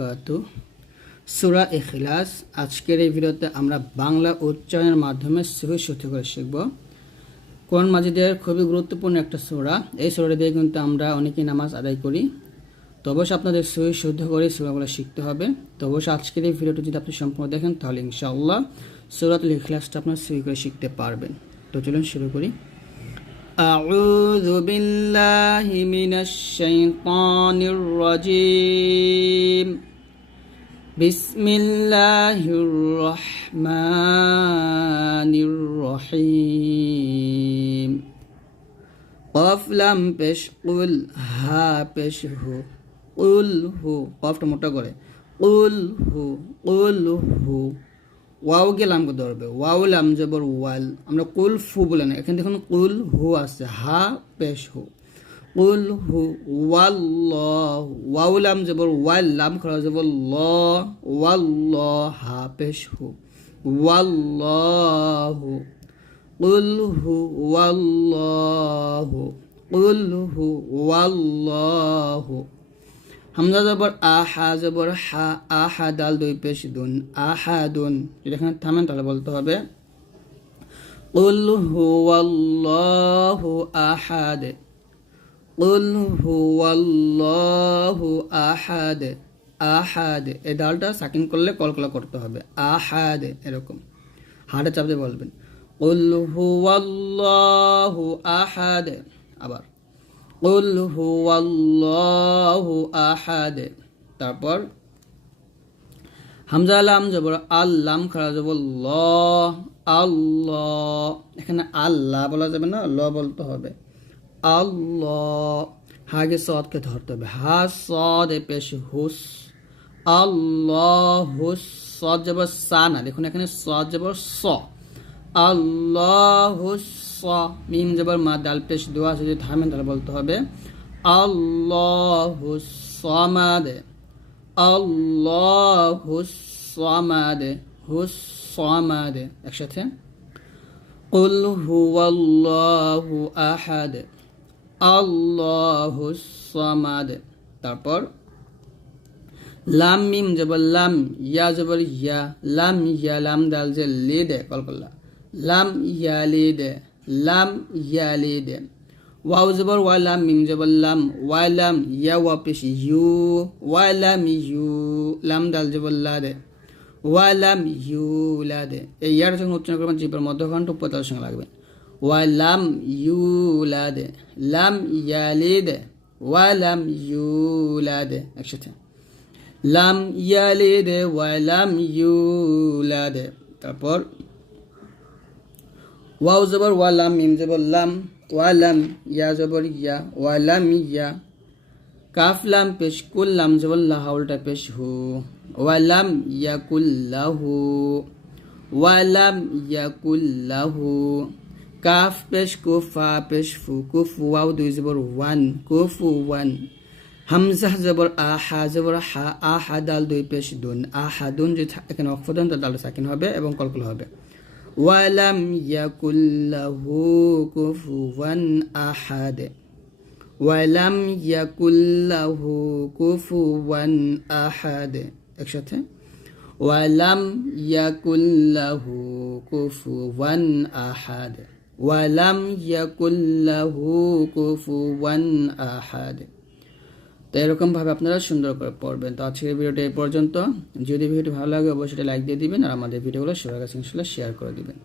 বরকাত সুরা এখিলাস আজকের এই ভিডিওতে আমরা বাংলা উচ্চারণের মাধ্যমে সহি শুদ্ধ করে শিখব কোরআন মাজিদের খুবই গুরুত্বপূর্ণ একটা সুরা এই সুরাটা দিয়ে কিন্তু আমরা অনেকেই নামাজ আদায় করি তো অবশ্যই আপনাদের সহি শুদ্ধ করে সুরাগুলো শিখতে হবে তো অবশ্যই আজকের এই ভিডিওটি যদি আপনি সম্পূর্ণ দেখেন তাহলে ইনশাআল্লাহ সুরাতুল ইখলাসটা আপনার সহি করে শিখতে পারবেন তো চলুন শুরু করি أعوذ بالله من الشيطان الرجيم بسم الله الرحمن الرحيم قف لم পেশ কুল হা পেশ হু কুল হু কফটা মোটা করে কুল হু কুল হু ওয়াও গেলাম ধরবে ওয়াও লাম জবর ওয়াল আমরা কুল ফু বলে না এখানে দেখুন কুল হু আছে হা পেশ হু কুল হু ওয়াল ওয়াও লাম জবর ওয়াল লাম খরা জবর ল ওয়াল হা পেশ হু ওয়াল্লাহু কুল হু ওয়াল্লাহু কুল হু ওয়াল্লাহু হামজা জবর আহা জবর হা আহা দাল দুই পেশ দুন আহাদুন যদি এখানে থামেন তাহলে বলতে হবে কুল হুয়াল্লাহু আহাদ কুল হুয়াল্লাহু আহাদ আহাদ এই ডালটা সাকিন করলে কলকলা করতে হবে। আহাদ এরকম। হাড়ে চাপতে বলবেন। কুল হুয়াল্লাহু আহাদ আবার। কুল হুয়াল্লাহু আহাদ তারপর। হামজা লাম জবর আল্লাম খারা জবর ল। আল্লাহ এখানে আল্লাহ বলা যাবে না, ল বলতে হবে। আল্লাহ হাগে সদকে ধরতে হবে হা সদ এ পেশ হুস আল্লাহ হুস সদ জবর সা না দেখুন এখানে সদ জবর স আল্লাহ স মিম জবর মা দাল পেশ দোয়া আছে যদি থামেন তাহলে বলতে হবে আল্লাহ সমাদ আল্লাহ সমাদ হুস সমাদ একসাথে قل هو الله أحد আল্লাহুসামাদ তারপর লাম মিম জবর লাম, ইয়া জবর ইয়া, লাম ইয়া, লাম দাল যে লে দে, কল করলা। লাম ইয়া লে দে, লাম ইয়া লে দে। ওয়াও জবর ওয়া লাম, মিম জবর লাম, ওয়া লাম ইয়া, ওয়া পেশ ইউ, ওয়া লাম ইউ, লাম দাল জবর লা দে। ওয়া লাম ইউ লা দে। এই ইয়ার সঙ্গে উচ্চারণ করবেন জিপের মধ্যখণ্ড উপতাল সঙ্গে লাগবে। ওয়া লাম ইউ লা দে লাম ইয়া লে দে ওয়া লাম ইউ লা দে একসাথে লাম ইয়ালিদ ওয়ালাম ইউলাদ তারপর ওয়াও জবর ওয়ালাম মিম জবর লাম ওয়ালাম ইয়া জবর ইয়া ওয়ালাম ইয়া কাফ লাম পেশ কুল লাম জবর লাহা উল্টা পেশ হু ওয়ালাম ইয়াকুল্লাহু ওয়ালাম ইয়াকুল্লাহু কাফ পেশ কুফা পেশ ফু কুফু ওয়াও দুই জবর ওয়ান কুফু ওয়ান হামজা জবর আহা জবর হা আহা দাল দুই পেশ দুন আহাদুন যে এখানে অক্ষদন তো দাল সাকিন হবে এবং কলকল হবে। ওয়ালাম ইয়াকুল্লাহু কুফুয়ান আহাদ। ওয়ালাম ইয়াকুল্লাহু কুফুয়ান আহাদ। একসাথে। ওয়ালাম ইয়াকুল্লাহু কুফুয়ান আহাদ। ওয়ালাম ইয়াকুল্লাহু কুফুওয়ান আহাদ। তো এরকমভাবে আপনারা সুন্দর করে পড়বেন। তো আজকের ভিডিওটা এই পর্যন্ত। যদি ভিডিওটি ভালো লাগে, অবশ্যই লাইক দিয়ে দিবেন আর আমাদের ভিডিওগুলো সবার কাছে শেয়ার করে দিবেন।